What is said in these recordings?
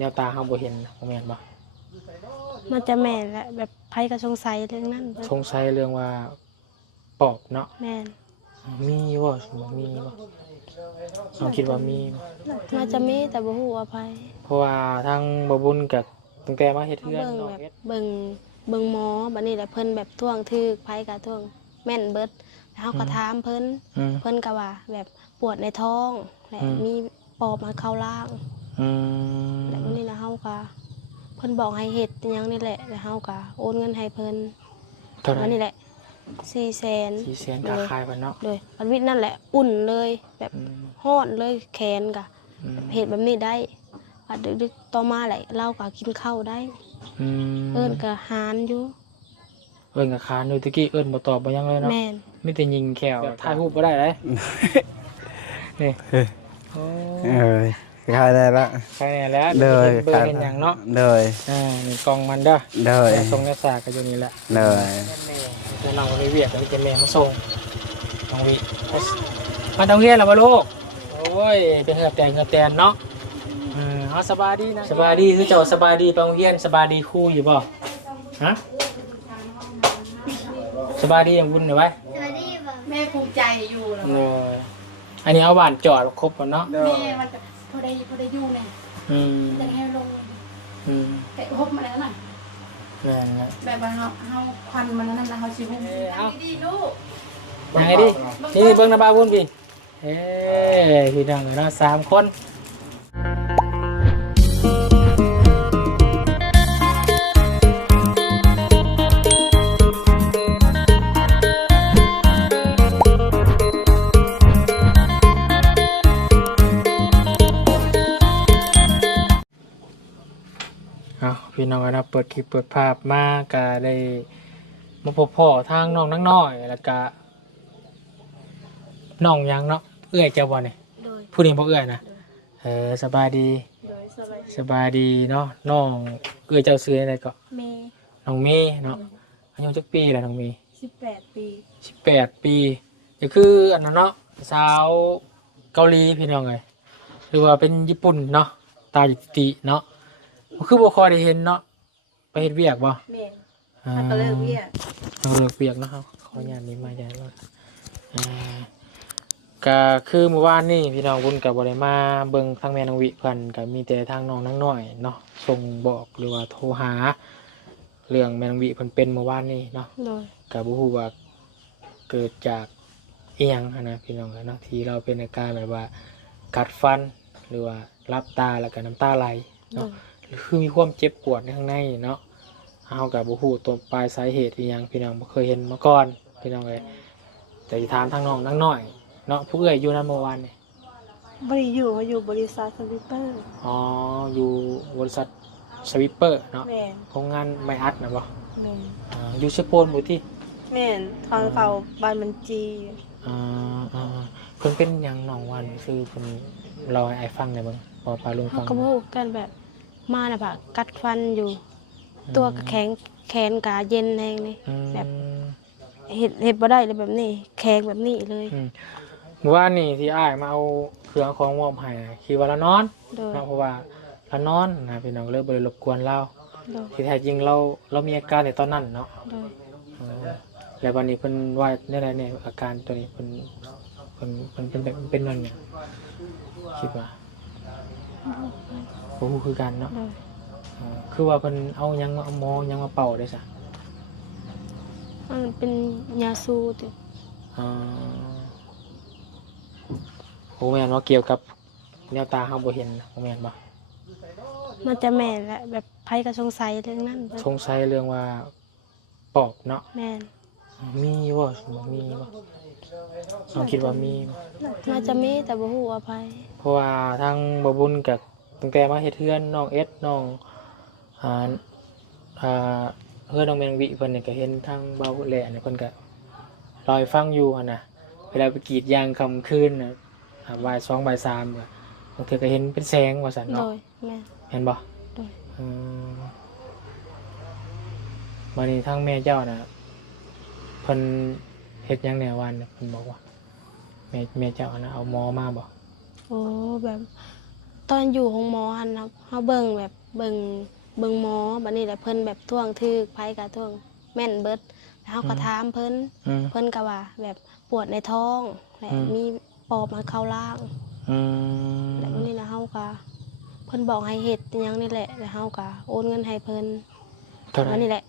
แนวตาเฮาบ่เห็นบ่แม่นบ่มันจะแม่นแหละแบบไผก็สงสัยเรื่องนั้นสงสัยเรื่องว่าปอบเนาะแม่นมีบ่บ่มีบ่เราคิดว่ามีบ่น่าจะมีแต่บ่ฮู้ว่าไผเพราะว่าทางบ่บุญก็ตั้งแต่มาเฮ็ดเฮือน เบิ่ง เนาะ แบบเบิ่งหมอบัดนี้แหละเพิ่นแบบท่วงถึกไผก็ท่วงแม่นเบิดแล้วเฮาก็ถามเพิ่นเพิ่นก็ว่าแบบปวดในท้องและมีปอบมาเข้าร่างแล้ววันนี้นะเฮาก็เพิ่นบอกให้เฮ็ดอิหยังนี่แหละแล้วเฮาก็โอนเงินให้เพิ่นเท่าไหร่ วันนี้แหละ400,000 400,000ค่าคายมันเนาะเลยวันวิทย์นั่นแหละอุ่นเลยแบบฮ้อนเลยแขนก็เฮ็ดแบบนี้ได้ว่าดึกๆต่อมาแหละเราก็กินข้าวได้เอิ้นก็หารอยู่เอิ้นกับคานอยู่ตะกี้เอิ้นบ่ตอบบ่หยังเลยเนาะแม่นมีแต่ยิงแขวถ่ายรูปบ่ได้เลยนี่โอ้ขายได้ละใช่แล้ว เลย เบอร์เห็นหยังเนาะเลยนี่กล่องมันเด้อเลยส่งในสากก็อยู่นี่แหละเลยจะเราในเวียดแล้วจะแม่มาส่งน้องวิมาต้องเรียนแล้วบ่ลูกโอ้ยเป็นเหือบแตนเนาะเฮาสบายดีนะสบายดีคือเจ้าสบายดีไปโรงเรียนสบายดีครูอยู่บ่ฮะสบายดีอย่างวุ่นเลยไว้แม่ภูมิใจอยู่แล้วอันนี้เอาหวานจอดครบก่อนเนาะแม่มันจะพอได้อยู่เนี่ยจะให้ลงแต่พบมาแล้วหน่อยแบบว่าเฮาควันมันนั่นนะเฮาสิหุ้มดีลูกยังไงดินี่เบิ่งนะบ้าวุ่นพี่พี่น้องเนาะ3 คนพี่น้องนะเปิดคลิปเปิดภาพมาก็ได้มาพบพ่อทางน้องนักน้อยแล้วก็น้องยังเนาะเอื้อยเจ้าบ่เนี่ยผู้นี้บ่เอื้อยนะสบายดีสบายดีเนาะน้องเอื้อยเจ้าซื้ออะไรก็เมย์น้องเมย์เนาะอายุจักปีแล้วน้องเมย์18 ปี18 ปีก็คืออันนั้นเนาะสาวเกาหลีพี่น้องเอ้ยหรือว่าเป็นญี่ปุ่นเนาะตาจิเนาะคือบ่ค่อยได้เห็นเนาะไปเฮ็ดเวียกบ่แม่นก็เลิกเวียกเลิกเวียกเนาะครับขออนุญาตนี้มาได้แล้วก็คือเมื่อวานนี้พี่น้องบุญกับบ่ได้มาเบิ่งทางแม่น้องวิเพิ่นก็มีแต่ทางน้องนักน้อยเนาะส่งบอกหรือว่าโทรหาเรื่องแม่น้องวิเพิ่นเป็นเมื่อวานนี้เนาะก็บ่ฮู้ว่าเกิดจากอีหยังนะพี่น้องเนาะที่เราเป็นอาการแบบว่ากัดฟันหรือว่ารับตาแล้วก็น้ำตาไหลเนาะคือมีความเจ็บปวดในข้างในเนาะเฮากับบ่ฮู้ต้นปลายสาเหตุอีหยังพี่น้องบ่เคยเห็นมาก่อนพี่น้องเอ้ยแต่สิถามทางน้องนักน้อยเนาะผู้เอ้ยอยู่นำเมื่อวานนี่บ่ได้อยู่บริษัทสวิปเปอร์อยู่บริษัทสวิปเปอร์เนาะแม่นโรงงานไม้อัดน่ะบ่แม่นอยู่เชโปนบ่ติแม่นทางเขาบ้านมันจีเพิ่นเป็นหยังน้องวันคือเพิ่นเล่าให้อ้ายฟังได้เบิ่งพอพาลุงฟังก็บ่ฮู้กันแบบมาน่ะบ่กัดฟันอยู่ตัวก็แข็งแขนก็เย็นแฮงนี่แบบเฮ็ดบ่ได้เลยแบบนี้แข็งแบบนี้เลยเมื่อวานนี้ที่อ้ายมาเอาเครื่องของมอบให้คิดว่าละนอนเนาะเพราะว่าละนอนนะพี่น้องเลยบ่ได้รบกวนเราที่แท้จริงเรามีอาการในตอนนั้นเนาะแล้ววันนี้เพิ่นว่าเนี่ยอาการตัวนี้เพิ่นเป็นแบบเป็นนั่นเนี่ยคิดว่าบ่ฮู้คือกันเนาะคือว่าเพิ่นเอาหยังมาเอาหมอหยังมาเป่าได้ซะมันเป็นยาสูติโหแม่นว่าเกี่ยวกับแนวตาเฮาบ่เห็นโหแม่นบ่มันจะแม่นแหละแบบไผก็สงสัยเรื่องนั้นสงสัยเรื่องว่าปอบเนาะแม่นมีบ่มีบ่น้องคิดว่ามีน่าจะมีแต่บ่ฮู้ว่าไผเพราะว่าทางบ่บุญกับตั้งแต่มาเฮ็ดเฮือนน้องเอสน้องเฮือนน้องแมงวิเพิ่นนี่ก็เห็นทางเบาแหล่นี่เพิ่นก็ลอยฟังอยู่หั่นน่ะเวลาไปกรีดยางค่ำคืนน่ะบ่าย2บ่าย3ก็บางทีก็เห็นเป็นแสงว่าซั่นเนาะแม่นเห็นบ่วันนี้ทางแม่เจ้าน่ะเพิ่นเฮ็ดหยังแหน่วันเพิ่นบอกว่าแม่เจ้าน่ะเอาหมอมาบ่แบบ ตอนอยู่ห้องหมอหันครับเฮาเบิ่งแบบเบิ่งหมอบัดนี้แหละเพิ่นแบบท่วงทึกไผก็ท่วงแม่นเบิดแล้วเฮาก็ถามเพิ่นเพิ่นก็ว่าแบบปวดในท้องและมีปอบมาเข้าร่างแล้ววันนี้นะเฮาก็เพิ่นบอกให้เฮ็ดอิหยังนี่แหละแล้วเฮาก็โอนเงินให้เพิ่นวันนี้แหละ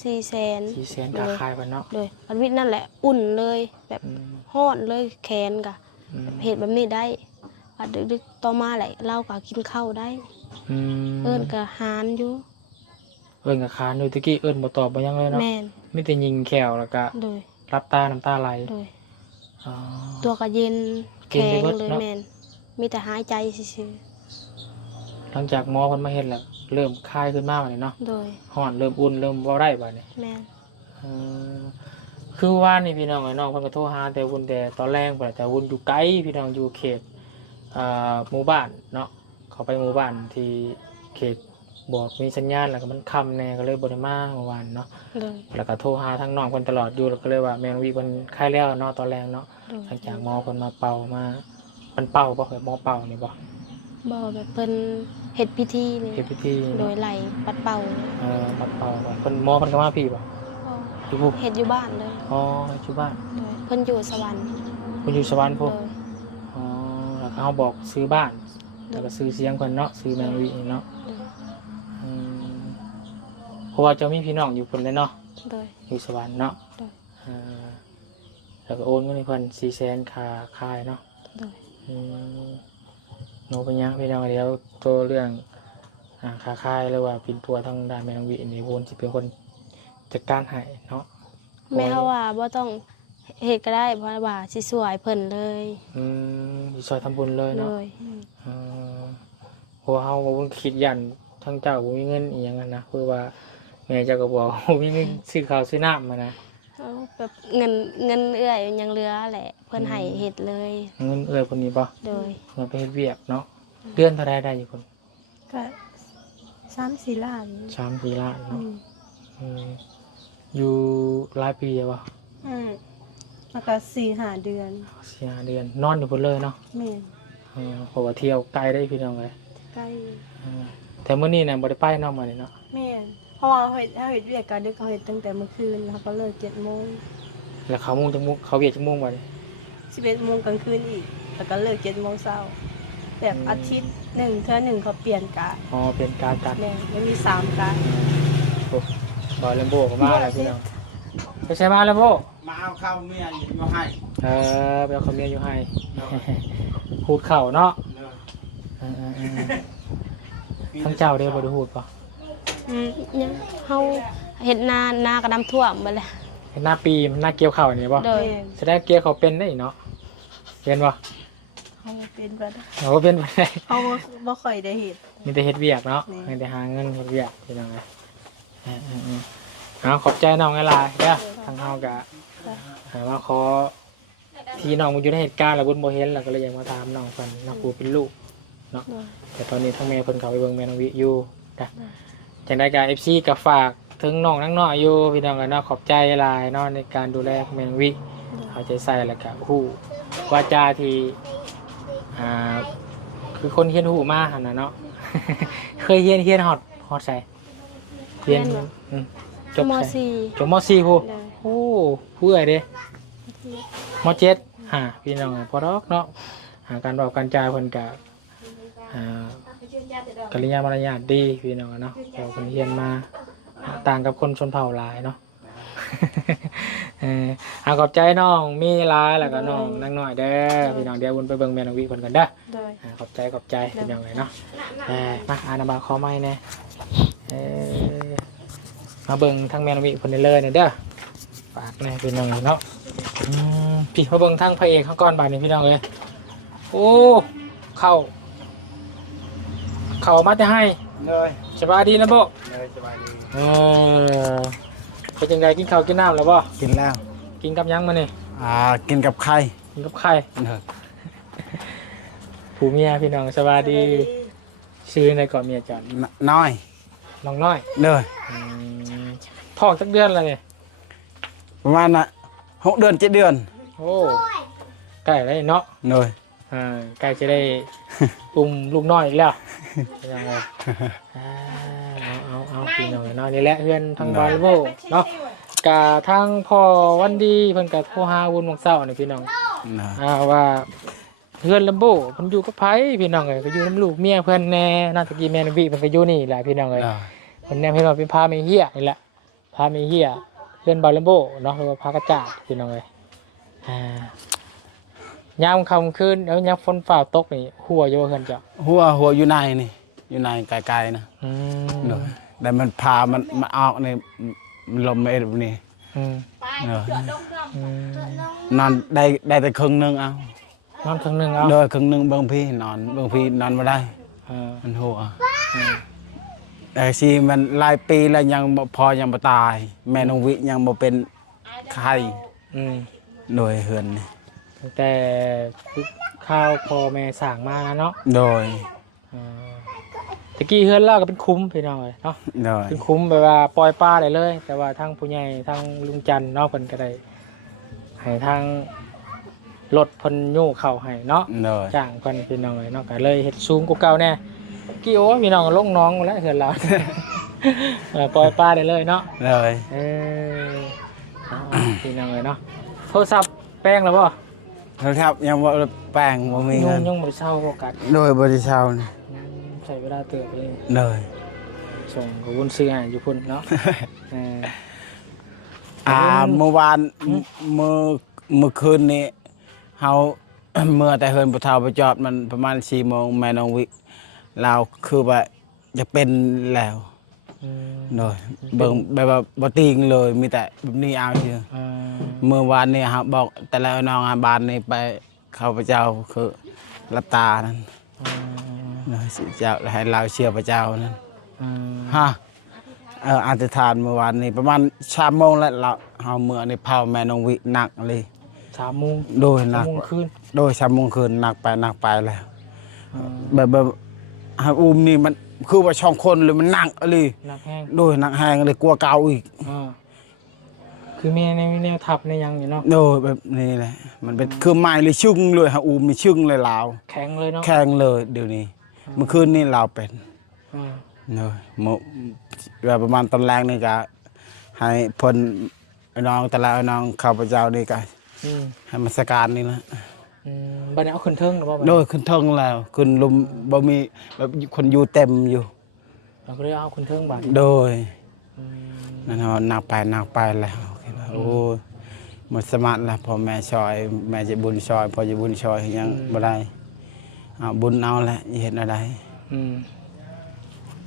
400,000 400,000ค่าคายไปเนาะโดยวันวิทย์นั่นแหละอุ่นเลยแบบฮ้อนเลยแขนก็เฮ็ดแบบนี้ได้ว่าดึกๆต่อมาแหละเราก็กินข้าวได้เอิ้นก็หารอยู่เอิ้นกับคานโดยตะกี้เอิ้นบ่ตอบบ่ยังเลยเนาะแม่นมีแต่ยิงแขวแล้วก็โดยรับตาน้ำตาไหลโดย อ๋อ ตัวก็เย็น เย็ แข็ น ง ไปเบิด เลย เนาะ แม่นมีแต่หายใจซื่อ หลังจากหมอเพิ่นมาเฮ็ดแล้วเริ่มคลายขึ้นมาบัดนี้เนาะ ๆโดย ฮ้อนเริ่มอุ่นเริ่มเว้าได้บัดนี้ แม่น เออคือว่านี่พี่น้องไอ้น้องเพิ่นก็โทรหาแต่วุ่นแต่ตอนแรกพุ่นแต่วุ่นอยู่ไกลพี่น้องอยู่เขตหมู่บ้านเนาะเขาไปหมู่บ้านที่เขตบอกมีสัญญาณแล้วก็มันค่ำแน่ก็เลยบ่ได้มาเมื่อวานเนาะ โดย แล้วก็โทรหาทั้งน้องเพิ่นตลอดอยู่แล้วก็เลยว่าแม่นวีเพิ่นคลายแล้วเนาะตอนแรกเนาะ โดย หลังจากหมอเพิ่นมาเป่ามาเพิ่นเป่าบ่แบบหมอเป่านี่บ่ บ่แบบเพิ่นเฮ็ดพิธีนี่ เฮ็ดพิธี โดยไหลปัดเป่า มาเป่าบ่เพิ่นหมอเพิ่นก็มาพี่บ่อยู่พุ เฮ็ดอยู่บ้านเลย อ๋ออยู่บ้าน โดยเพิ่นอยู่สวรรค์ เพิ่นอยู่สวรรค์ โด พุ ย อ๋อแล้วก็เฮาบอกซื้อบ้านแล้วก็ซื้อเสียงเพิ่นเนาะซื้อแมงวีเนาะ โดย อืมเพราะว่าเจ้ามีพี่น้องอยู่เพิ่นเลยเนาะ โดย อยู่สวรรค์เนาะ โดย แล้วก็โอนเงินให้เพิ่น400,000ค่าค่ายเนาะ โดย โนเป็นยังพี่น้องเดี๋ยวตัวเรื่องค่าค่ายหรือว่าปินตัวทางด้านแมงวีนี่วนสิเป็นคนจัดการให้เนาะ แม่เฮาว่าบ่ต้องเฮ็ดก็ได้เพราะว่าสิสวยเพิ่นเลย สิซอยทำบุญเลย โด เนาะ ย เพราะว่าเฮาบ่คิดยันทั้งเจ้าบ่มีเงินอีหยังนั่นนะคือว่าแม่เจ้าก็บอกบ่มีเงินซื้อข้าวซื้อน้ำมานะ เอาแบบเงินเอื้อยยังเหลือแหละเพิ่นให้เฮ็ดเลย เงินเอ้ยคนนี้บ่ โดย เงินไปเฮ็ดเวียกเนาะเดือนเท่าใดได้อยู่คน ก็3-4 ล้าน 3-4 ล้านเนาะอยู่หลายปีแล้วบ่ แล้วก็4-5 เดือน 4-5 เดือนนอนอยู่พุ่นเลยเนาะ แม่น เพราะว่าเที่ยวไกลได้พี่น้องเลย ใกล้ แต่มื้อนี้น่ะบ่ได้ไปเนาะมื้อนี้เนาะ แม่นเพราะว่าเฮาเฮ็ดเวียกก็ดึกเฮาเฮ็ดตั้งแต่เมื่อคืนแล้วก็เลิก7:00 น แล้วเขามุ่งจังมุกเขาเวียกจังมุกบ่นี่ 11 โมงกลางคืนอีกแล้วก็เลิก7:00 นเช้าแบบอาทิตย์หนึ่งเทื่อหนึ่งเขาเปลี่ยนกะ อ๋อเป็นการจัด แม่นมันมี3กะ โอ้บ่แลมโบก็มาแล้วพี่น้องไปใช้มาแลมโบ มาเอาข้าวเมียอยู่มาให้ ไปเอาข้าวเมียอยู่ให้ หูดเข่าเนาะทั้งเจ้าได้บ่ได้หูดป่ะ ยังเฮาเฮ็ดนากระดำท่วมไปเลย เห็นหน้าปีมันหน้าเกี่ยวเข่านี่ป่ะ โดย แม่น แสดงเกี่ยวเขาเป็นได้เนาะเป็นป่ะ เฮาเป็นบ่ได้ เขาเป็นไปได้ เฮาบ่ค่อยได้เฮ็ด มีแต่เฮ็ดเวียกเนาะ นี่ มีแต่หาเงินเฮ็ดเวียกพี่น้องเลยเอาขอบใจน้องหลายๆเด้อทางเฮาก็ว่าขอที่น้องมันอยู่ในเหตุการณ์แล้วบุญบ่เห็นแล้วก็เลยอยากมาถามน้องเพิ่นน้องกูเป็นลูกเนาะแต่ตอนนี้ทั้งแม่เพิ่นเข้าไปเบิ่งแม่น้องวิอยู่จ้ะจังได๋ก็ FC ก็ฝากถึงน้องนักน้อยอยู่พี่น้องกันเนาะขอบใจหลายเนาะในการดูแลแม่น้องวิเอาใจใส่แล้วก็ฮู้วาจาที่คือคนเฮียนฮู้มาหั่นน่ะเนาะ เคยเฮียนฮอดใส่เฮียนจบ ม ใส่ .4 จบม .4 ฮู้ โดย โอ้ผู้เอ้ยเด้ม .7 พี่น้องพอดอกเนาะการบอกการจ่ายเพิ่นก็กัลยาณมารยาทดีพี่น้องเนาะพอเพิ่นเรียนมาต่างกับคนชนเผ่าหลายเนาะ ขอบใจน้องมีหลายแล้วก็น้องนางน้อยเด้อพี่น้องเดี๋ยววนไปเบิ่งแม่น้องวิเพิ่นกันเด้อ โดย ขอบใจพี่น้องเลยเนาะมาอานาบาขอไม้แน่มาเบิ่งทางแม่น้องวิเพิ่นเลยเด้อฝากแน่พี่น้องเนาะพี่มาเบิ่งทางพระเอกเขาก่อนบาดนี้พี่น้องเลยโอ้เข้ามาจะให้ เลย สบายดีแล้วบ่ เลยสบายดี เป็นยังไงกินข้าวกินน้ำแล้วบ่ กินแล้ว กินกับยังมานี่ กินกับไข่ กินกับไข่ผู้เมียพี่น้องสบายดีชื่อในก่อนเมียจัน น้อย น้องน้อย เลย ท้องสักเดือนแล้วนี่ ประมาณ6 เดือน 7 เดือน โอ้ใกล้แล้วเนาะ เลย ใกล้จะได้ อุ้มลูกน้อยอีกแล้วยังไงเอาพี่น้องเนาะนี่แหละเพื่อนทางบาลโบเนาะกะทางพ่อวันดีเพิ่นกะโทรหาวุ่นวงเศร้านี่พี่น้องว่าเพื่อนลำโบเพิ่นอยู่กับไผพี่น้องเอ้ยก็อยู่น้ำลูกเมียเพิ่นแน่นาตะกี้แม่นวิเพิ่นก็อยู่นี่แหละพี่น้องเอ้ยเพิ่นแน่พี่น้องเป็นพาเมเฮียนี่แหละพาเมเฮียเพื่อนบาลโบเนาะหรือว่าพากระจาดพี่น้องเอ้ยยามค่ำคืนแล้วยามฝนฟ้าตกนี่หัวอยู่เพิ่นจ้ะหัวอยู่ในนี่อยู่ในไกลๆนะแต่มันพามันออกนี่มันลมไม่แบบนี้นอนได้แต่ครึ่งนึงเอานอนครึ่งนึงเอาโดยครึ่งนึงบางพี่นอนไม่ได้มันหัวแต่สิมันหลายปีแล้วยังพอยังบ่ตายแม่น้องวิยังบ่เป็นไข้โดยเฮือนนี่แต่ข้าวพอแม่สั่งมาเนาะโดยตะกี้เฮือนเล่าก็เป็นคุ้มพี่น้องเลยเนาะเป็นคุ้มแบบว่าปล่อยปลาได้เลยแต่ว่าทางผู้ใหญ่ทางลุงจันเนาะเพิ่นก็ได้ให้ทางรถเพิ่นโย่เข้าให้เนาะจ้างเพิ่นพี่น้องเลยเนาะก็เลยเฮ็ดสูงกว่าเก่าแน่กี่โอ้พี่น้องลงน้องแล้วเฮือนเราปล่อยปลาได้เลยเนาะเลยพี่น้องเลยเนาะโทรศัพท์แป้งแล้วบ่ครับยังบ่แป้งบ่มีเงินยังบ่ได้เช่าบ่กัดโดยบ่ได้เช่านี่ใช้เวลาเติบเลยเลยส่งกับวุ้นซื้อให้อยู่พุ่นเนาะเมื่อวานเมื่อคืนนี้เฮาเมื่อแต่เฮินบ่เฒ่าไปจอดมันประมาณ 4 โมงแม่น้องวิเราคือว่าจะเป็นแล้วโดยเบิ่งแบบว่าบ่ติงเลยมีแต่แบบนี้เอาเชื่อเมื่อวานนี้เฮาบอกแต่แล้วน้องบ้านนี้ไปเข้าพระเจ้าคือรับตานั่นเจ้าให้เราเชื่อพระเจ้านั่นฮะอธิษฐานเมื่อวานนี้ประมาณ3 โมงแล้วเราเอาเมื่อในเผาแม่น้องวิหนักเลย3 โมงโดยหนักคืนโดย3 โมงคืนหนักไปแล้วแบบอุ้มนี่มันคือว่าช่องคนเลยมันหนักเลยหนักแห้งโดยหนักแห้งเลยกลัวเกาอีกคือมีแนวทับในยังอยู่เนาะโดยแบบนี้แหละมันเป็นคือไม้เลยชึ่งเลยฮะอุ้มมีชึ่งเลยลาวแข็งเลยเนาะแข็งเลยเดี๋ยวนี้เมื่อคืนนี่เราเป็นเลยแบบประมาณตอนแรกนี่ก็ให้พลน้องแต่ละน้องข้าพเจ้านี่ก็ให้มาสการนี่นะบัดนี้เอาขึ้นเทิงหรือเปล่าโดยขึ้นเทิงแล้วขึ้นลุมบ่มีแบบคนอยู่เต็มอยู่เราก็เลยเอาขึ้นเทิงบัดโดยนั่นหนักไปแล้วโอ้หมดสมาธิแล้วพอแม่ชอยแม่จะบุญชอยพอจะบุญชอยยังบ่ได้บุญเอาแหละเห็นอะไร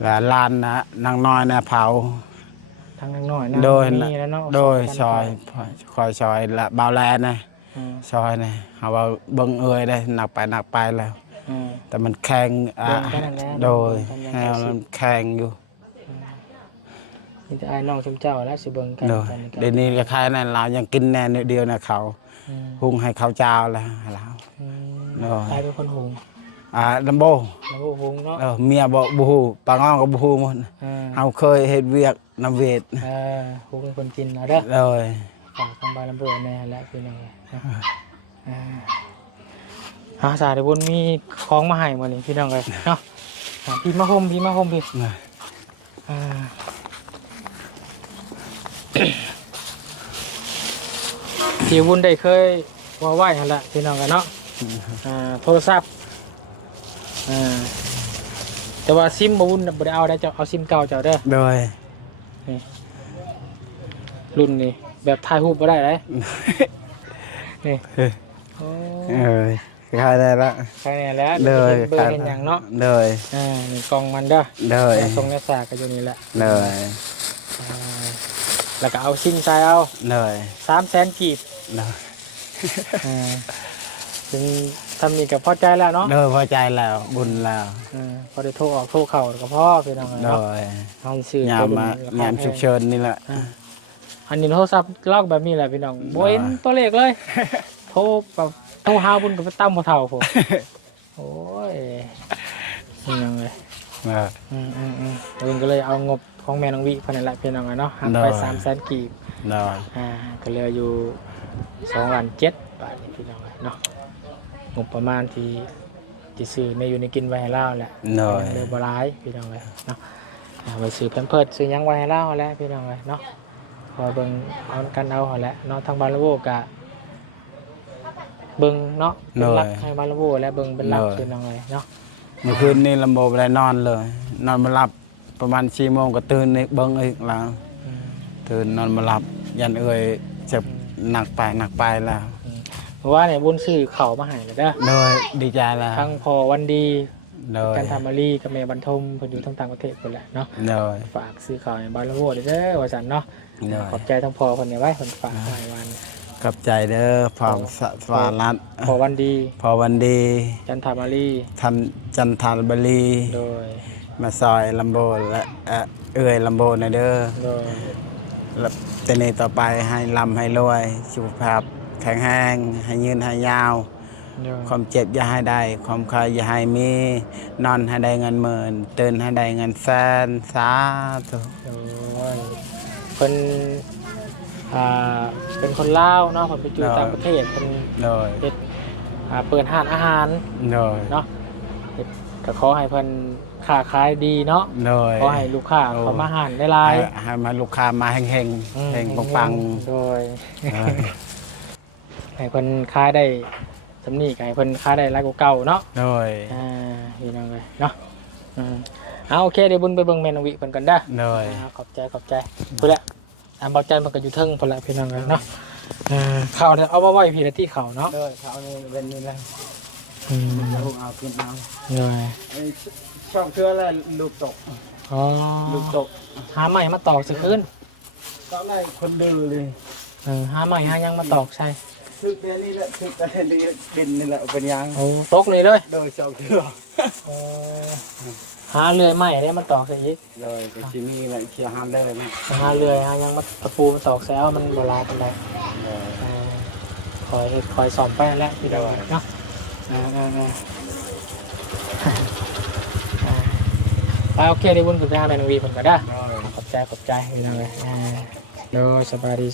แล้วลานนะนางน้อยนะเผาทางนางน้อยนะโดยชอยคอยชอยละเบาแลนะชอยนะเอาว่าบังเอยได้หนักไปแล้วแต่มันแข็งโดยแนวมันแข็งอยู่นี่จะไอ้น้องชมเจ้าแล้วสิเบิ่งกันเดี๋ยวนี้ก็คล้ายนั่นเรายังกินแน่เดียวนะเขาหุงให้เขาเจ้าแล้วเราใครเป็นคนหุงลำโบหุงเนาะเมียบอกบูฮูปางองกับบูฮูหมดเอาเคยเฮ็ดเวียกน้ำเวทหุงเป็นคนกินนะเด้อเลยฝากคำบาลำโบแน่แล้วเป็นยังไงสาธุบุญมีของมาให้หมดนี่พี่น้องเลยเนาะพี่มาห่มพี่ที่วุ้นได้เคยว่าไหวนั่นแหละพี่น้องกันเนาะโทรศัพท์แต่ว่าซิมวุ้นบ่ได้เอาได้จะเอาซิมเก่าเจ้าเด้อโดยรุ่นนี้แบบถ่ายรูปบ่ได้เลยนี่ขายได้ละขายแล้วเลยเบอร์เห็นอย่างเนาะเลยนี่กล่องมันเด้อเลยทรงเนื้อสากก็อยู่นี่แหละเลยแล้วก็เอาชิ้นใส่เอาเลย300,000 กีบเลยถึงทำนี่กับพอใจแล้วเนาะพอใจแล้วบุญแล้วพอได้โทรออกโทรเข้ากับพ่อพี่น้องเนาะเอาซื้อยามฉุกเฉินนี่แหละอันนี้โทรศัพท์ลอกแบบนี้แหละพี่น้องโบเห็นตัวเลขเลยโทรแบบโทรหาบุญกับตั้มบ่เท่าผมโอ้ยนี่ยังเลยบุญก็เลยเอางบของแม่น้องวิพนันแหละพี่น้องเนาะหักไป300,000 กีบก็เหลืออยู่2,700,000 บาทพี่น้องเนาะ งบประมาณที่ซื้อในอยู่ในกินไว้ให้เล่าแหละ โดย เรือบ่ร้ายพี่น้องเลยเนาะเอาไปซื้อแพมเพิร์สซื้อหยังไว้ให้เล่าแหล้วพี่น้องเลยเนาะพอเบิ่งเอากันเอาหั่นแหละเนาะทางบาลาโวกะเบิ่งเนาะเป็นหลักให้บาลาโวและเบิ่งเป็นหลักพี่น้องเลยเนาะ เมื่อคืนนี้ลำโบไปได้นอนเลย นอนมาหลับประมาณ4 โมงก็ตื่นอีกเบิ้งอีกแล้วตื่นนอนมาหลับยันจะหนักไปแล้ว เพราะว่าเนี่ยบุญซื้อเข่าวมาให้เลยเด้อ โดยดีใจแล้ว ทั้งพอวันดี โดย การทำมารีกับแม่บรรทมเพิ่นอยู่ทั้งต่างประเทศคนแหละเนาะ โดย ฝากซื้อข่าวให้บาลาโวเด้อว่าซั่นเนาะ โดย ขอบใจทั้งพอคนเนี่ยไว้คนฝากรายวัน ขอบใจเด้อพอสวารัต พอวันดี พอวันดี จันทามารี ทันจันทานบรี โดย มาซอยลำโบและลำโบนะเด้อ โดย แล้วแต่นี้ต่อไปให้ลำให้รวยสุขภาพแข็งแรงให้ยืนให้ยาว โดย ความเจ็บอย่าให้ได้ความเคยอย่าให้มีนอนให้ได้เงินหมื่นตื่นให้ได้เงินแสนสาธุ โดยเป็นเป็นคนลาวเนาะผมไปอยู่ต่างประเทศเป็น โดย เฮ็ดเปิดร้านอาหาร โดย เนาะเฮ็ดก็ขอให้เพิ่นค้าขายดีเนาะ โดย ขอให้ลูกค้าเข้ามาหานได้หลาย ให้มาลูกค้ามาแห่งๆแห่งปัง โดย ๆ ให้เพิ่นขายได้สำนีก็ให้เพิ่นขายได้หลายกว่าเก่าเนาะ โดย พี่น้องเลยเนาะเอาโอเคเดี๋ยวบุญไปเบิ่งแม่นองวิเพิ่นกันเด้อ โดย ขอบใจพุ่นแหละเบาใจมันก็อยู่เทิงพุ่นแหละพี่น้องเลยเนาะข้าวเดี๋ยวเอามาไว้พี่ละที่เขาเนาะ โดยเขานี่เป็นนี่แหละ ลูกเอาขึ้นเอา เลย ช่องเชื่อแล้วลูกตก อ๋อ ลูกตก หาใหม่มาตอกสิคืน ก็ได้คนดื้อเลย หาใหม่หายังมาตอกใช่ ซึกแต่นี่แหละซึกแต่นี่ดินนี่แหละเป็นยัง โอ้ตกเลยเลย โดยช่องเชื่อ หาเลื่อยใหม่ได้มาตอกใส่อีก โดยก็ชิมีอะไรเชียร์ห้ามได้เลยนะ หาเลื่อยหายังมาตะปูมาตอกแซวมันโบราณกันได้คอยสอบไปแล้วพี่ดาวเนาะโอเคเดี๋ยวบุญกับแม่นองวีผมก็ได้ขอบใจพี่น้องเลยโดยสบายดี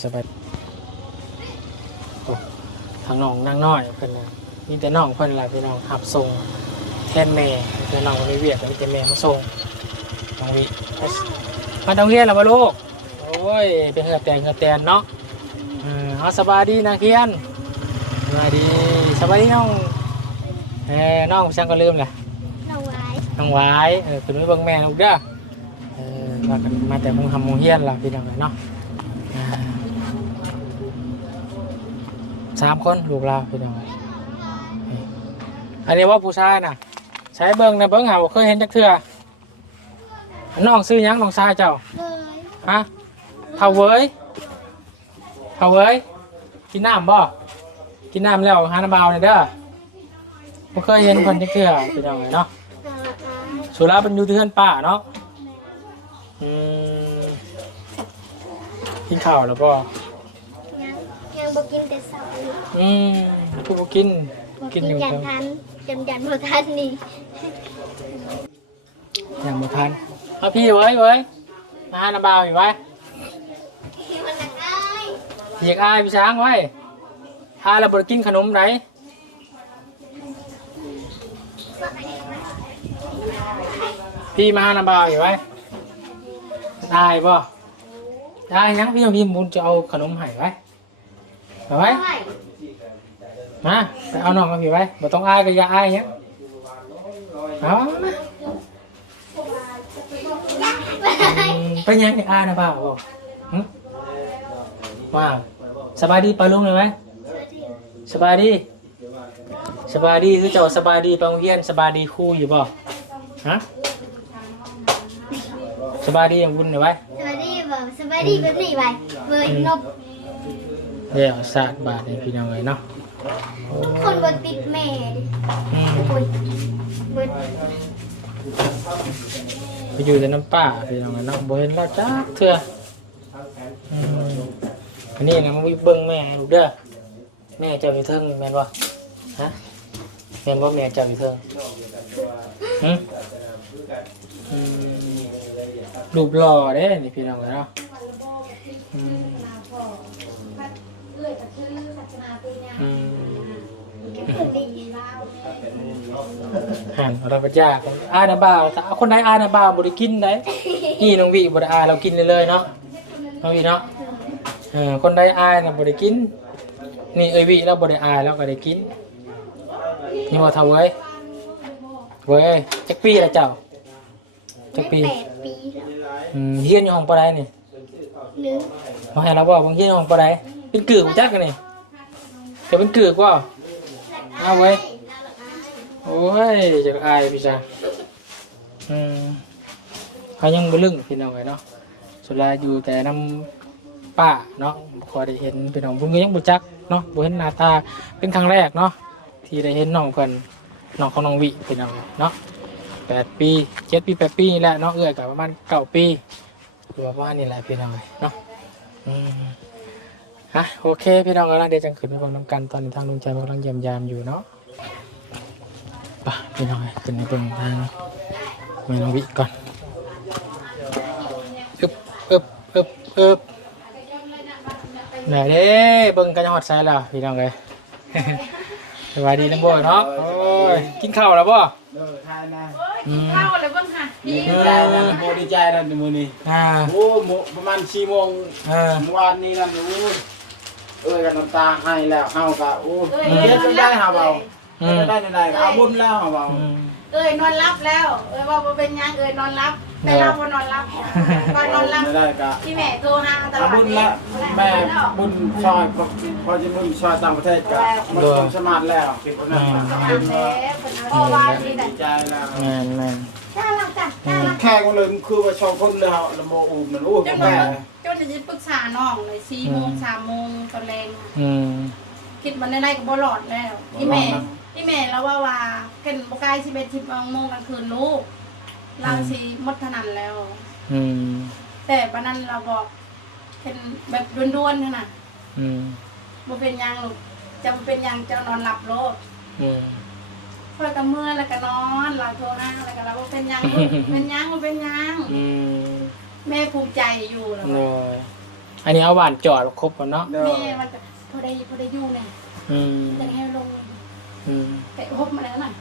ทางน้องนั่งน้อยเพิ่นนะมีแต่น้องเพิ่นล่ะพี่น้องขับส่งแทนแม่แต่น้องในเวียดมีแต่แม่มาส่งน้องวิมาต้องเรียนแล้วบ่ลูกโอ้ยเป็นเหงื่อแตนเนาะเอาสบายดีนะเคียนสบายดีน้องน้องช่างก็ลืมแหละ น้องไว้คุณไม่เบิ่งแม่ลูกเด้อมากันมาแต่มงเฮียนล่ะพี่น้องเนาะ3 คนลูกเราพี่น้องอันนี้ว่าผู้ชายน่ะใช้เบิ่งนะเบิ่งหาบ่เคยเห็นจักเทื่อน้องซื้อหยังน้องชายเจ้าฮะเฒ่าเว้ยกินน้ำบ่กินน้ำแล้วหาน้ำเบาเลยเด้อบ่เคยเห็นคนจักเทื่อพี่น้องเนาะสุราเป็นอยู่ที่เฮือนป้าเนาะกินข้าวแล้วก็ยังบ่กินแต่เช้าอยู่ กูบ่กิน กินอย่างทันจำยันบ่ทันนี่ อย่างบ่ทันเอาพี่เว้ยมาหาน้ำเบาอีกไว้ มันจะได้ อยากอายพี่ช้างไว้พาเราบ่ได้กินขนมไหนพี่มาหาน้ำเบาอีกไว้ได้ป่ะได้ยังพี่มุนจะเอาขนมให้ไว้เอาไว้มาไปเอาน้องมาพี่ไว้บ่ต้องอายก็อย่าอายเนี้ยเอาไปยังอยากอายนะบ่าวบ่ว้าวสบายดีปะลุงเลยไหมสบายดีคือเจ้าสบายดีไปโรงเรียนสบายดีครูอยู่บ่ฮะสบายดีอย่างบุญเลยไว้ สบายดีบ่สบายดีแบบนี้ไปเบิ่งนบ เดี๋ยวศาสตร์บาทให้พี่น้องเลยเนาะ คนบ่ติดแม่ดิโอ้ยเบิด ไปอยู่แต่น้ำป่าพี่น้องเลยเนาะบ่เห็นเราจักเถื่ออันนี้นะมันเบิ่งแม่ลูกเด้อแม่เจ้าอยู่เทิงแม่นบ่ฮะแม่นบ่แม่เจ้าอยู่เทิงรูปหล่อเด้นี่พี่น้องเลยเนาะ หันเราไปยากอาณาบ่าวแต่คนใดอาณาบ่าวบ่ได้กินได้นี่น้องวิบ่ได้อาเรากินเลยเนาะน้องวิเนาะคนใดอาน่ะบ่ได้กินนี่เอ้ยวิเราบ่ได้อาแล้วก็ได้กินนี่ว่าเท่าเว้ยจักปีละเจ้าจักปี 8 ปีแล้ว เฮียนอยู่ห้องปอใดนี่ ลืม มาให้เราบอกว่าเฮียนอยู่ห้องปอใดเป็นกือบ่จักกันนี่จะเป็นกือกว่าเอาไว้โอ้ยจะอายพี่จ้าเขายังบ่ลึงพี่น้องไงเนาะสุดท้ายอยู่แต่น้ำป้าเนาะพอได้เห็นพี่น้องเพิ่นก็ยังบ่จักเนาะบ่เห็นหน้าตาเป็นครั้งแรกเนาะที่ได้เห็นน้องเพิ่นน้องของน้องวิพี่น้องเนาะ8 ปี 7 ปี 8 ปีนี่แหละเนาะเอื้อยก็ประมาณ9 ปีหรือว่าประมาณนี้แหละพี่น้องเนาะฮะโอเคพี่น้องแล้วเดี๋ยวจังขึ้นไปเบิ่งนํกันตอนนี้ทางลุงใจกำลังเยี่ยมยามอยู่เนาะไปพี่น้องขึ้นไปเบิ่งทางแม่น้องวิก่อนอึบไหนเด้เบิ่งกันจังหวัดไสล่ะพี่น้องเอ้ย สวัสดีน้องโบเนาะโอ้ยกินข้าวแล้วบ่ ทายนะ เข้าเลยบ้างค่ะดี ดีใจนะโมดีใจนะในมือนี้ โอ้โมประมาณ4 โมงเมื่อวานนี้นั่นโอ้กันน้ำตาให้แล้วเฮากะโอ้เฮ็ดได้หาเบาเฮ็ดได้เอาบุญแล้วหาเบา นอนรับแล้วว่าเป็นยังนอนรับแต่เราบ่นอนรับก็นอนรับ ไม่ได้กะ ที่แม่โทรหาตลอ เอา ด บุญแล้วแม่บุญซอยพอจะบุญซอยต่างประเทศกะมันต้องสมาร์ทแล้วคิดว่านั่น เพราะว่าที่ไหน ดีใจแล้ว แม่น จ้าเราจ้ะ แค่ก็เลยคือว่าชอบคนเลยเฮาละโมอูมันโอ้ จน แม่ จนจะปรึกษาน้องเลย4 โมง 3 โมงตอนแรง คิดมันได้ก็บ่หลอดแล้วที่แม่แล้วว่าเกินบ่ใกล้11 โมงกลางคืนลูกเราสิหมดถนันแล้วแต่ปานนั้นเราบอกเป็นแบบด่วนๆนั่นน่ะบ่เป็นหยังลูกจะบ่เป็นหยังจะนอนหลับโลดพอก็เมื่อแล้วก็นอนเราโทรหาแล้วก็เราบ่เป็นหยังลูกเป็นหยังบ่เป็นหยังแม่ภูมิใจอยู่แล้ว อันนี้เอาหวานจอดครบก่อนเนาะ แม่มันจะพอได้อยู่เนี่ยจะให้ลงแต่พบมาแล้วหน่อย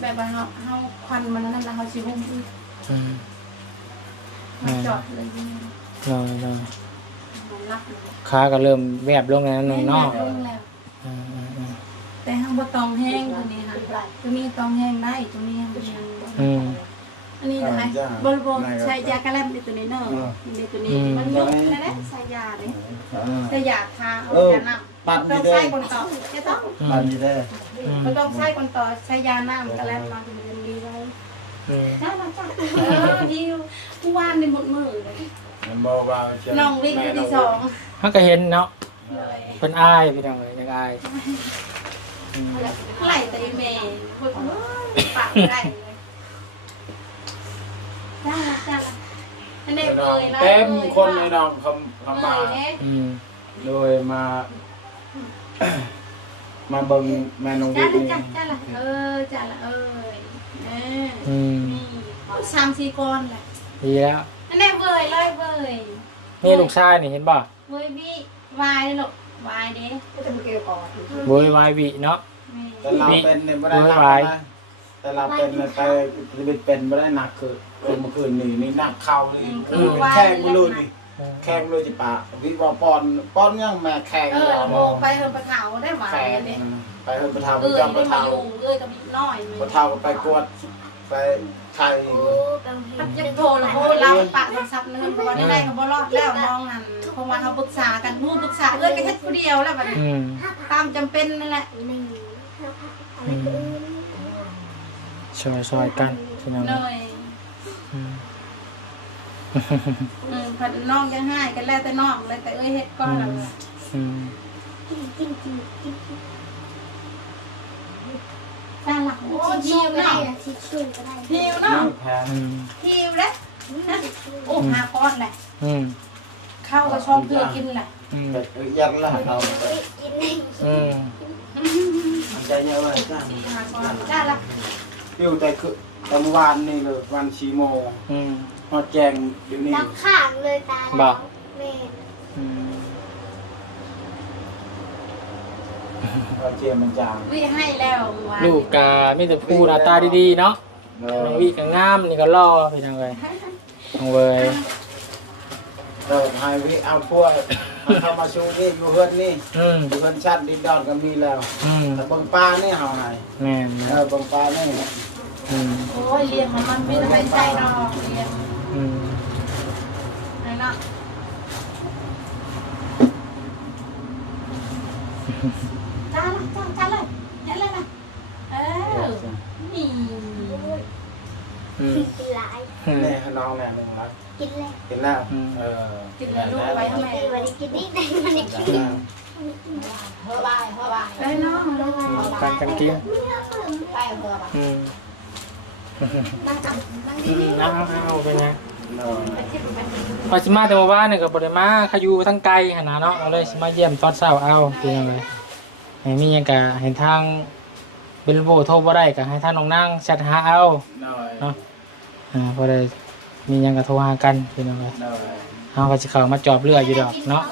แบบว่าเฮาควันมันนั่นแล้วเฮาสิหุ้มอีกจอดเลยน้อย รับ ขาก็เริ่มแวบลงแล้วนึงเนาะ แต่ห้างบ่ตองแห้งตัวนี้ค่ะตัวนี้ตองแห้งได้ตัวนี้ยังอันนี้นะคะบริโภคใช้ยากระแลมในตัวนี้เนาะในตัวนี้มันยุบนั่นแหละใช้ยาเลยใช้ยาทาเอายาน้ำต้องใช้คนต่อใช่ต้อง ปันนี่ได้ มันต้องใช้คนต่อใช้ยาน้ำกระแลมมาถึงจะดีไว้น่ารักจังที่ผู้ว่านในหมดมือเลย มันบ่ว่าจะ น้องวิ่งที่2 เขาก็เห็นเนาะเป็นอายพี่น้องเลยยังอาย ไหลแต่เมย์ปากไหลจ้าอันนี้เบย เต็มคนในน้องคำมาโดยมา มาเบิ่งแม่น้องวิ จ้า นี่ จ้าจ้าละจ้าละ3-4 ก้อนแหละ ดีแล้ว อันนี้เบยเลยเบย นี่ลูกชายนี่เห็นป่ะ เบยบี้วายเลยลูกวายเด้ โวยวายวิเนาะ แต่เราเป็นเนี่ยไม่ได้หนักนะแต่เราเป็นไปเป็นไม่ได้หนักคือเมื่อคืนนี่หนักเข่านี่แข้งมือเลยนี่แข้งเลยจิปะวิว่าปอนยังแม่แข้ง โมไปเฮิร์ปะเถาได้หวาน แข้ง เลย ไปเฮิร์ปะเทาไป ได้ จอม มา ปะเทา อยู่กับน้อย ปะเทาก็ไปกวดไปไทย จะโทรแล้วเราปากซับนึงวันนี้ได้เขาบ่รอดแล้วน้องนั่นเพราะว่าเขาปรึกษากันมูปรึกษาก็แค่ผู้เดียวแล้วแบบตามจำเป็นนั่นแหละ ซอยกันพี่น้อง เลยพันน้องยังให้กันแล้วแต่น้องเลยแต่เฮ็ดก้อนแล้วน่ารักหิวเนาะหิวเนาะหิวแล้วโอ้5 ก้อนแหละข้าวก็ชอบเพื่อกินแหละ ยักษ์ละเราใจเยอะเลยจ้า จ้าละ อยู่แต่คือตอนวันนี่เลยวัน4 โมงพอแจงอยู่นี่ รักข้างเลยตาแม่ เจียมมันจาง วิให้แล้วว่า ลูกกามีแต่ผู้หน้าตาดีๆเนาะน้องวิก็งามนี่ก็รอพี่น้องเลยน้องเวย ให้วิเอาพวกเข้ามาชูนี่อยู่เฮือนนี่ อืม อยู่เฮือนชัดดินดอนก็มีแล้ว อืม แต่บังปลานี่เฮาให้ แม่นนะ บังปลานี่ อืม โอ้ยเรียนของมันไม่ได้ใจเนาะเรียน อืม เนาะจ้าเลยเห็นเลยนะนี่ อืม กินหลาย นี่น้องแม่นึงรัก กินเลย กินแล้ว กินแล้วลูกไปทำไม วันนี้กินนี่ได้วันนี้กินนี่ เอ้ยน้อง กันกินอืม นั่งจับนั่ง อื ดี มเอาเป็นไงพอสิมาแต่ว่าบ้านนี่ก็บ่ได้มาเขาอยู่ทั้งไกลหั่นน่ะเนาะเอาเลยสิมาเยี่ยมตอนเช้าเอาเป็นยังไงให้มีหยังก็เห็นทางเบลโบโทรบ่ได้ก็ให้ทางน้องนางแชทหาเอาเนาะบ่ได้มีหยังก็โทรหากันเป็นยังไงเฮาก็สิเข้ามาจอบเรืออยู่ดอกเนาะ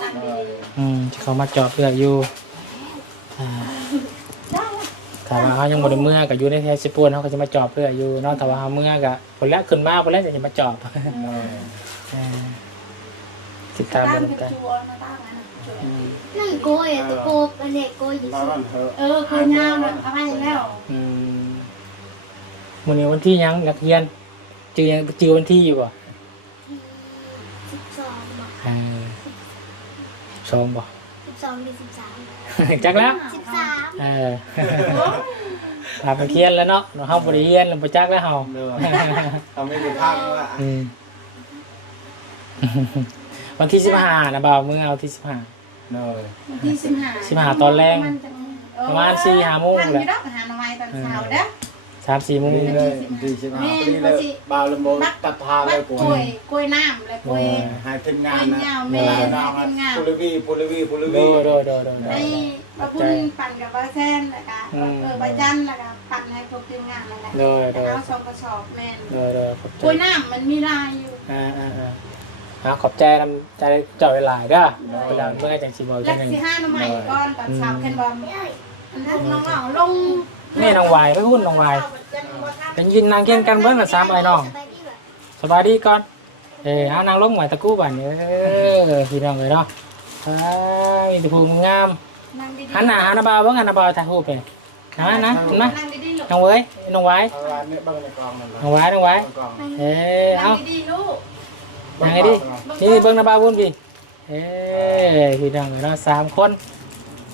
สิเข้ามาจอบเรืออยู่ถ้าว่าเขายังบ่ได้เมื่อก็อยู่ในแถวสิปวนเขาก็จะมาจอบเรืออยู่เนาะถ้าว่าเขาเมื่อก็คนแรกขึ้นมาคนแรกจะมาจอบติดตามกันกัน ๆนั่งโกยตัวโกยอันนี้โกยอยู่ มาบ้านเถอะ คือยาวนะเอาไปแล้ว มื้อนี้วันที่ยังนักเรียนจือวันที่อยู่บ่ 12 ชมบ่ 12 13 จักแล้ว 13 ถามเรียนแล้วเนาะเฮาบ่ได้เรียนแล้วบ่จักแล้วเฮา ทำไม่ได้พักว่า วันที่15นะบ่าวมื้อเอาที่15 เนย ที่15 ตอนแรงประมาณ 4-5 โมงแหละ ดอกหาหน่อไม้ตอนเช้าเด้อ 3-4 โมง นี่เลยดีใช่ไหมนี่เลยบาวลำโบตัดทาเลยปุ๋ย กล้วยน้ำเลยกล้วย ให้ทีมงานนะ แม่ ปุริวีปุริวีปุริ โด วี ไอ้ปะพุ่นปั่นกับปลาแซนแล้วก็ปลาจันแล้วก็ปั่นให้พวกทีมงานนั่นแหละเอาสองกระสอบแม่นกล้วยน้ำมันมีลายอยู่ ขอบใจนำใจเจ้าหลายๆเด้อเวลาเมื่อจังสิบอก แล้ จั ว งนึง สิ5หน่อไม้ก้อนตอนเช้าแคนบอมน้องเอาลง แม่น้องวายไปหุ้นน้องวายเป็นยินนางเกียนกันเบิ่งกัน3ไอ้น้องสบายดีก่อนเอานางลงหมายตะกู้บัดนี้พี่น้องเลยเนาะมีแต่ภูมิงามหันหน้าหาหน้าบ่าวเบิ่งหันหน้าบ่าวถ่ายรูปไปนะนั่งดีๆลูก น้องเว้ยน้องวาย เนี่ยบ้างในกองนั่น น้องวายเอา นั่งดีๆลูก ยังไงดินี่เบิ่งหน้าบ่าวบุญพี่พี่น้องเลยเนาะ3คน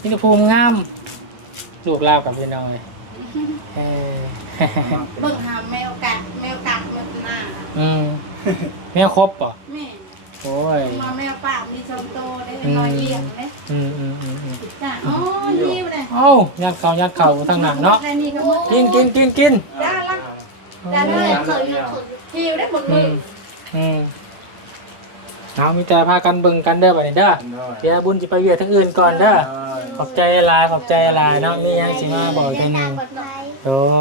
มีแต่ภูมิงามลูกลาวกับพี่น้องเลยเบิ่งหาแมวกัดแมวหน้า แม่ครบป่ะ แม่ โอ้ย มาแมวป่ามี2โตได้น้อยเลี้ยงเด้จ้ะอ๋อนี่บ่ได้ เอ้ายัดเข่าทางหนักเนาะกิน จ้าละ แต่เมื่อเคยอยู่ หิวได้หมดเลย เอามีแต่พากันเบิ่งกันเด้อบัดนี้เด้อเดี๋ยวบุญสิไปเวียทั้งอื่นก่อนเด้อขอบใจหลายเนาะมีหยังสิมาบอกจังนึงโดเอ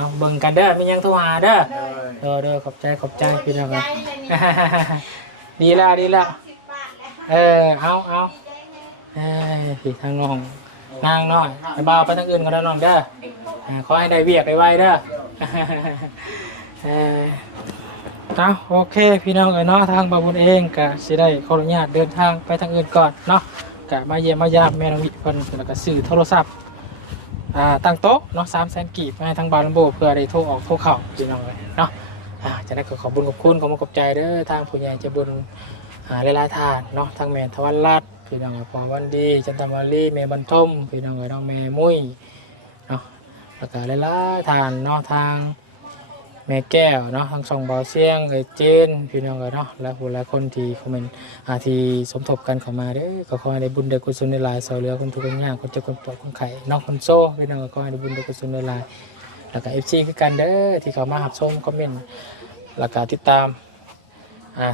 าเบิ่งกันเด้อมีหยังโทรหาเด้อขอบใจพี่น้องครับดีแล้วเอาพี่ทางน้องนางน้อยไปบ่าวไปทางอื่นก็ได้น้องเด้อขอให้ได้เวียกไวๆเด้อโอเคพี่น้องเนาะทางบ่าวบุญเองก็สิได้ขออนุญาตเดินทางไปทางอื่นก่อนเนาะก็มาเยี่ยมมายามแม่น้องวิเพิ่นแล้วก็ซื้อโทรศัพท์ตั้งโต๊ะเนาะ300,000 กีบให้ทางบาลัมโบเพื่อได้โทรออกโทรเข้าพี่น้องเลยเนาะจะได้ขอบบุญขอบคุณขอบใจเด้อทางผู้ใหญ่จะบุญหลายๆทานเนาะทางแม่ทวันรัตน์พี่น้องพอวันดีจันทมารีแม่บรรทมพี่น้องน้องแม่มุ้ยเนาะแล้วก็หลายๆทานเนาะทางแม่แก้วเนาะทางช่องเบาเสียงเจนพี่น้องเนาะและผู้หลายคนที่คอมเมนต์ที่สมทบกันเข้ามาเด้อก็ขอให้ได้บุญได้กุศลในหลายเสาเหลือคนทุกข์คนยากคนเจ็บคนปวดคนไข้น้องคนโซ่พี่น้องก็ขอให้ได้บุญได้กุศลในหลายแล้วก็ FC คือกันเด้อที่เขามารับชมคอมเมนต์แล้วก็ติดตาม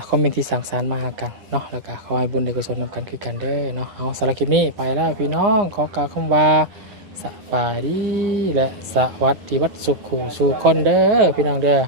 คอมเมนต์ที่สั่งสรรค์มาหากันเนาะแล้วก็ขอให้บุญได้กุศลนำกันคือกันเด้อเนาะเอาสำหรับคลิปนี้ไปแล้วพี่น้องขอกล่าวคำว่าสบายดีและสวัสดีวัดสุขสู่คนเด้อพี่น้องเด้อ